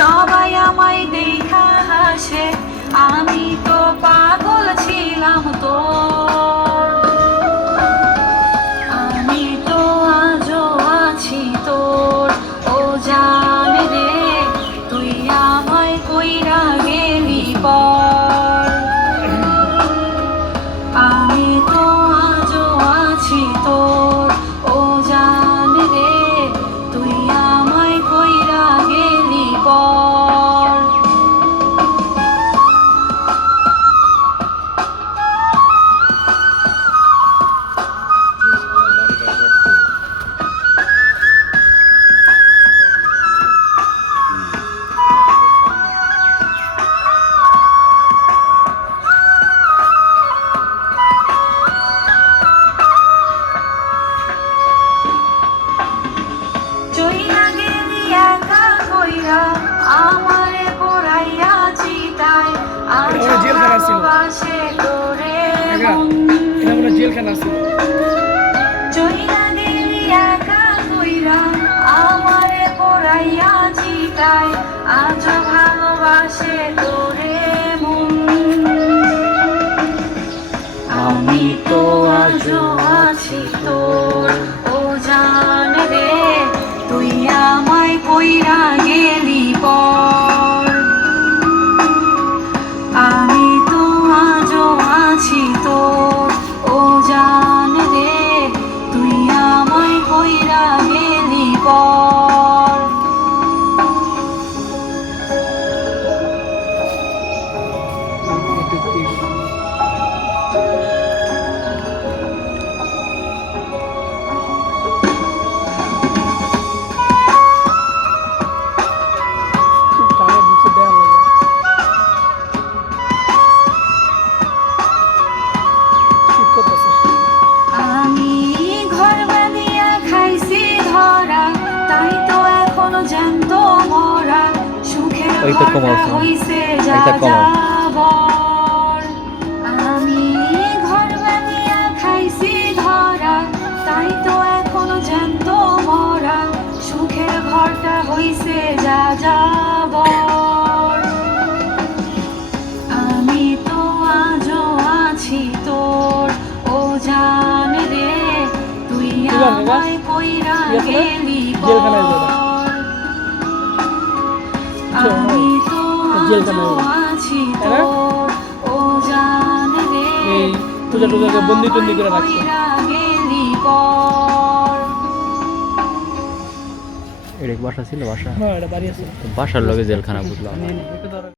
সবাই আমায় দেখা হাসে। আমি তো আজ হয় জেলখানা ছিল। এটা মনে জেলখানা ছিল। আজ ভালোবাসে তোরে আমি তো আজও আছি তোর জ্যান্ত মরা সুখের হইছে যা যাবর। আমি ঘর বাঁধিয়া খাইছি ধরা তাই তো এখনও জ্যান্ত মরা সুখের ঘরটা হইছে যা যাবর। আমি তো আজও আছি তোর ও জান রে তুই? আমায় কইরা? গেলি জেলখানায় তো জেলখানায় আজও যাবে। আছি তাই না? তোর ও জান রে এই পূজা টুজাকে বন্দি টন্দি করে রাখছে এটা বাসা ছিল বাসা হ্যাঁ এটা বাড়ি আছে বাসার লগে জেলখানা বুঝলাম।